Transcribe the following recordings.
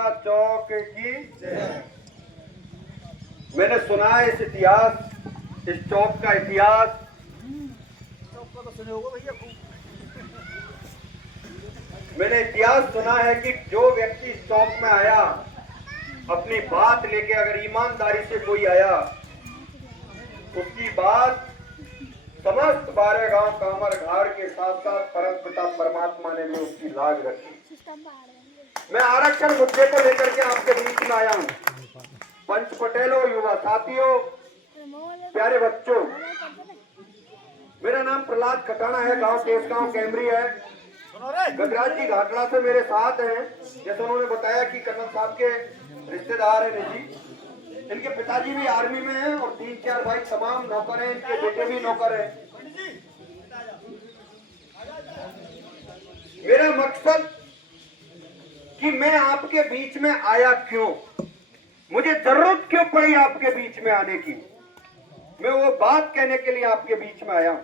खटाना चौक की जय। मैंने सुना है इस चौक का इतिहास। मैंने इतिहास सुना है कि जो व्यक्ति इस चौक में आया, अपनी बात लेके, अगर ईमानदारी से कोई आया, उसकी बात समस्त 12 गांव कामर घाट के साथ साथ परम पिता परमात्मा ने भी उसकी लाज रखी। मैं आरक्षण मुद्दे को लेकर के आपके बीच में आया हूँ। पंच पटेलों, युवा साथियों, प्यारे बच्चों, मेरा नाम प्रहलाद खटाना है, गांव केसगांव कैमरी है। गजराज जी घाटला से मेरे साथ हैं। जैसे उन्होंने बताया कि कर्नल साहब के रिश्तेदार हैं निजी, इनके पिताजी भी आर्मी में हैं और 3-4 भाई तमाम नौकर हैं, इनके बेटे भी नौकर हैं। मेरा मकसद कि मैं आपके बीच में आया क्यों, मुझे जरूरत क्यों पड़ी आपके बीच में आने की, मैं वो बात कहने के लिए आपके बीच में आया हूं।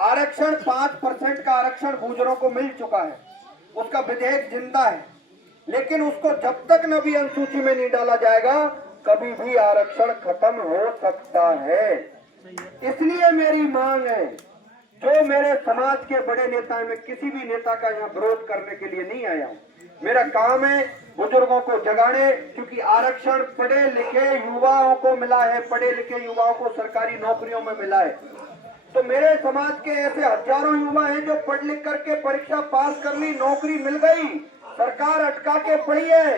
आरक्षण 5% का आरक्षण गुर्जरों को मिल चुका है, उसका विधेयक जिंदा है, लेकिन उसको जब तक नवी अनुसूची में नहीं डाला जाएगा कभी भी आरक्षण खत्म हो सकता है। इसलिए मेरी मांग है, जो मेरे समाज के बड़े नेता हैं, मैं किसी भी नेता का यहाँ विरोध करने के लिए नहीं आया हूँ। मेरा काम है बुजुर्गों को जगाने, क्योंकि आरक्षण पढ़े लिखे युवाओं को मिला है, पढ़े लिखे युवाओं को सरकारी नौकरियों में मिला है। तो मेरे समाज के ऐसे हजारों युवा हैं जो पढ़ लिख करके परीक्षा पास कर ली, नौकरी मिल गई, सरकार अटका के पड़ी है।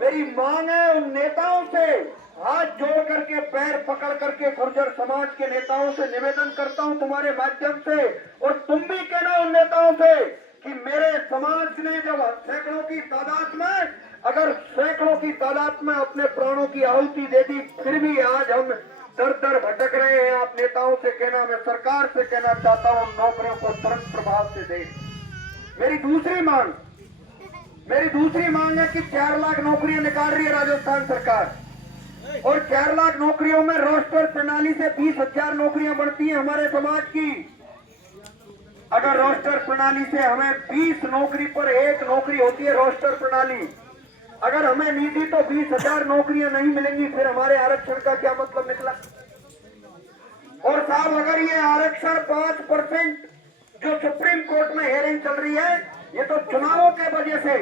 मेरी मांग है उन नेताओं से, हाथ जोड़ करके पैर पकड़ करके गुर्जर समाज के नेताओं से निवेदन करता हूं तुम्हारे माध्यम से, और तुम भी कहना उन नेताओं से कि मेरे समाज ने जब सैकड़ों की तादाद में, अगर सैकड़ों की तादाद में अपने प्राणों की आहुति दे दी, फिर भी आज हम दर दर भटक रहे हैं। आप नेताओं से कहना, मैं सरकार से कहना चाहता हूं, नौकरियों को तुरंत प्रभाव से दे। मेरी दूसरी मांग है कि 4 लाख नौकरियां निकाल रही है राजस्थान सरकार, और 4 लाख नौकरियों में रोस्टर प्रणाली से 20,000 नौकरियां बढ़ती हैं हमारे समाज की। अगर रोस्टर प्रणाली से हमें 20 नौकरी पर 1 नौकरी होती है रोस्टर प्रणाली, अगर हमें नहीं दी तो 20,000 नौकरियां नहीं मिलेंगी, फिर हमारे आरक्षण का क्या मतलब निकला। और साहब, अगर ये आरक्षण 5% जो सुप्रीम कोर्ट में हियरिंग चल रही है, ये तो चुनावों के वजह से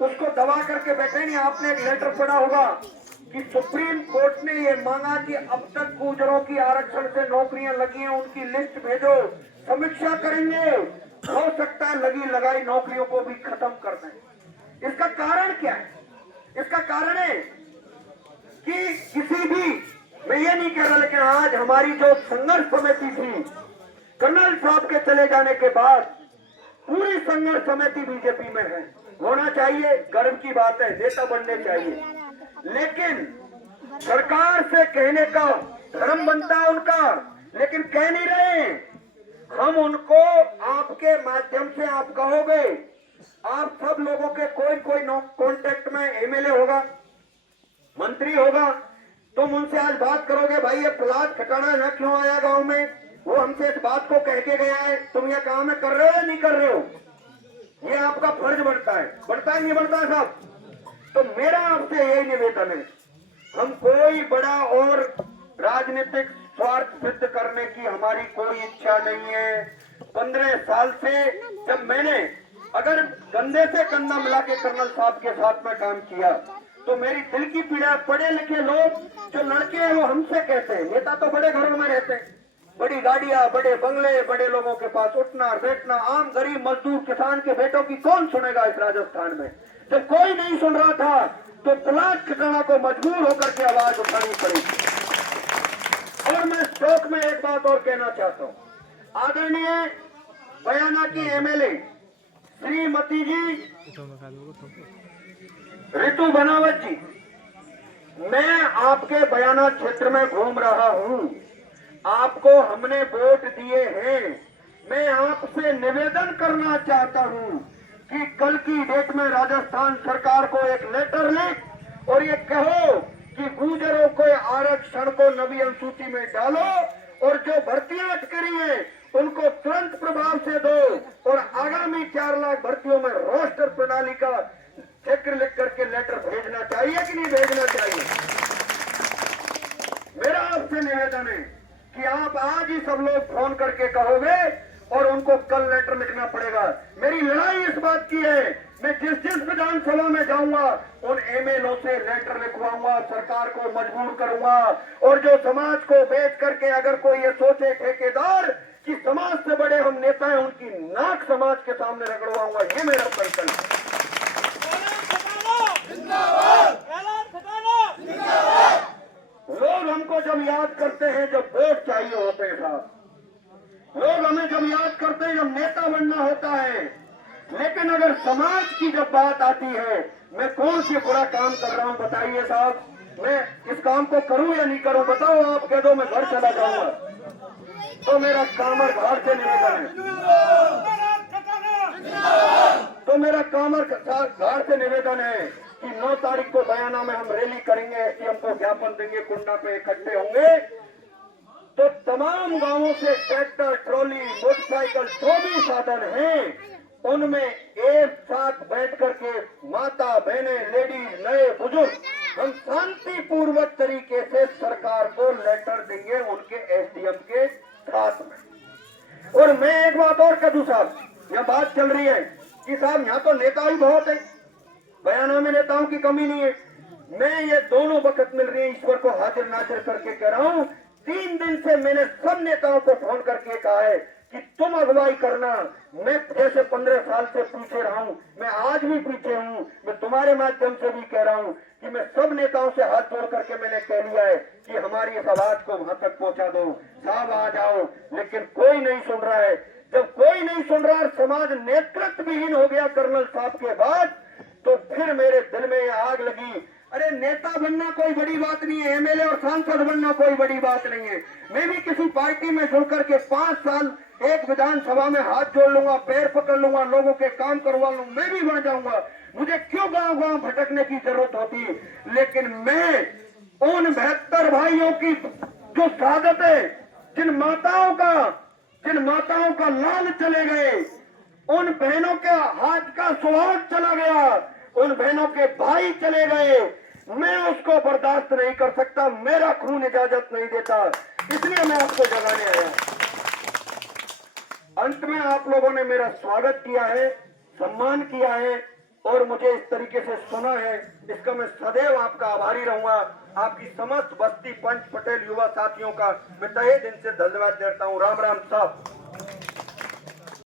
उसको दबा करके बैठे नहीं। आपने एक लेटर पढ़ा होगा कि सुप्रीम कोर्ट ने ये मांगा कि अब तक गुर्जरों की आरक्षण से नौकरियां लगी हैं, उनकी लिस्ट भेजो, समीक्षा करेंगे, हो सकता है लगी लगाई नौकरियों को भी खत्म कर दें। इसका कारण क्या है? इसका कारण है कि किसी भी, मैं ये नहीं कह रहा, लेकिन आज हमारी जो संघर्ष समिति थी, कर्नल साहब के चले जाने के बाद पूरी संघर्ष समिति बीजेपी में है। होना चाहिए, गर्व की बात है, नेता बनने चाहिए, लेकिन सरकार से कहने का धर्म बनता है उनका, लेकिन कह नहीं रहे। हम उनको आपके माध्यम से, आप कहोगे, आप सब लोगों के कोई कॉन्टेक्ट में एमएलए होगा, मंत्री होगा, तुम उनसे आज बात करोगे, भाई ये प्रहलाद खटाना न क्यों आया गांव में, वो हमसे इस बात को कह के गया है, तुम ये काम में कर रहे हो या नहीं कर रहे हो? ये आपका फर्ज बनता है नहीं बनता साहब? तो मेरा आपसे यही निवेदन है, हम कोई बड़ा और राजनीतिक स्वार्थ सिद्ध करने की हमारी कोई इच्छा नहीं है। 15 साल से जब मैंने अगर कंधे से कंधा मिला के कर्नल साहब के साथ में काम किया, तो मेरी दिल की पीड़ा, पढ़े लिखे लोग जो लड़के हैं वो हमसे कहते हैं, नेता तो बड़े घरों में रहते हैं, बड़ी गाड़ियां, बड़े बंगले, बड़े लोगों के पास उठना बैठना, आम गरीब मजदूर किसान के बेटों की कौन सुनेगा इस राजस्थान में? जब कोई नहीं सुन रहा था तो प्रहलाद खटाना को मजबूर होकर के आवाज उठानी पड़ी। और मैं शौक में एक बात और कहना चाहता हूं, आदरणीय बयाना की एमएलए श्रीमती जी ऋतु बनावत जी, मैं आपके बयाना क्षेत्र में घूम रहा हूं, आपको हमने वोट दिए हैं। मैं आपसे निवेदन करना चाहता हूं कि कल की डेट में राजस्थान सरकार को एक लेटर लिख और ये कहो कि गुर्जरों को आरक्षण को नवी अनुसूची में डालो, और जो भर्तियां अटकी है उनको तुरंत प्रभाव से दो, और आगामी 4 लाख भर्तियों में रोस्टर प्रणाली का चेक लिख करके लेटर भेजना चाहिए कि नहीं भेजना चाहिए? मेरा आपसे निवेदन है कि आप आज ही सब लोग फोन करके कहोगे और उनको कल लेटर लिखना पड़ेगा। मेरी लड़ाई इस बात की है, मैं जिस विधानसभा में जाऊंगा उन एमएलओ से लेटर लिखवाऊंगा, सरकार को मजबूर करूंगा। और जो समाज को बेच करके अगर कोई ये सोचे ठेकेदार कि समाज से बड़े हम नेता हैं, उनकी नाक समाज के सामने रगड़वाऊंगा। ये मेरा संकल्प है। लोग हमको जब याद करते हैं जब वोट चाहिए होते हैं साहब, लोग हमें जब याद करते हैं जब नेता बनना होता है। लेकिन अगर समाज की जब बात आती है, मैं कौन सी बुरा काम कर रहा हूं बताइए साहब, मैं इस काम को करूं या नहीं करूं? बताओ, आप कह दो मैं घर चला जाऊंगा तो मेरा कामर घाट से निवेदन है, तो मेरा कामर घाट से निवेदन है कि 9 तारीख को बयाना में हम रैली करेंगे, एसडीएम को ज्ञापन देंगे, कुंडा पे इकट्ठे होंगे तो तमाम गांवों से ट्रैक्टर, ट्रॉली, मोटरसाइकिल जो भी साधन हैं उनमें एक साथ बैठ करके माता, बहने, लेडीज, नए बुजुर्ग हम शांतिपूर्वक तरीके से सरकार को लेटर देंगे उनके एसडीएम के साथ में। और मैं एक बात और कह दूं साहब, यह बात चल रही है कि साहब यहाँ तो नेता ही बहुत है, बयानों में नेताओं की कमी नहीं है। मैं ये दोनों वक्त मिल रही है, ईश्वर को हाजिर नाजिर करके कह रहा हूं, 3 दिन से मैंने सब नेताओं को फोन करके कहा है कि तुम अगुवाई करना। मैं जैसे 15 साल से पीछे रहा हूं, मैं आज भी पीछे हूं। मैं तुम्हारे माध्यम से भी कह रहा हूं कि मैं सब नेताओं से हाथ जोड़ करके मैंने कह लिया है कि हमारी इस आवाज को वहां तक पहुंचा दो, साहब आ जाओ। लेकिन कोई नहीं सुन रहा है। जब कोई नहीं सुन रहा, समाज नेतृत्व विहीन हो गया कर्नल साहब के बाद, तो फिर मेरे दिल में ये आग लगी। अरे नेता बनना कोई बड़ी बात नहीं है, एमएलए और सांसद बनना कोई बड़ी बात नहीं है। मैं भी किसी पार्टी में जुड़ करके 5 साल एक विधानसभा में हाथ जोड़ लूंगा, पैर पकड़ लूंगा, लोगों के काम करवा लूंगा, मैं भी बन जाऊंगा। मुझे क्यों गांव-गांव भटकने की जरूरत होती? लेकिन मैं उन 72 भाइयों की जो शहादत है, जिन माताओं का लाल चले गए, उन बहनों के हाथ का सुहाग चला गया, उन बहनों के भाई चले गए, मैं उसको बर्दाश्त नहीं कर सकता। मेरा खून इजाजत नहीं देता, इसलिए मैं आपको जगाने आया। अंत में आप लोगों ने मेरा स्वागत किया है, सम्मान किया है और मुझे इस तरीके से सुना है, इसका मैं सदैव आपका आभारी रहूंगा। आपकी समस्त बस्ती पंच पटेल युवा साथियों का मैं तहे दिन से धन्यवाद देता हूं। राम राम साहब।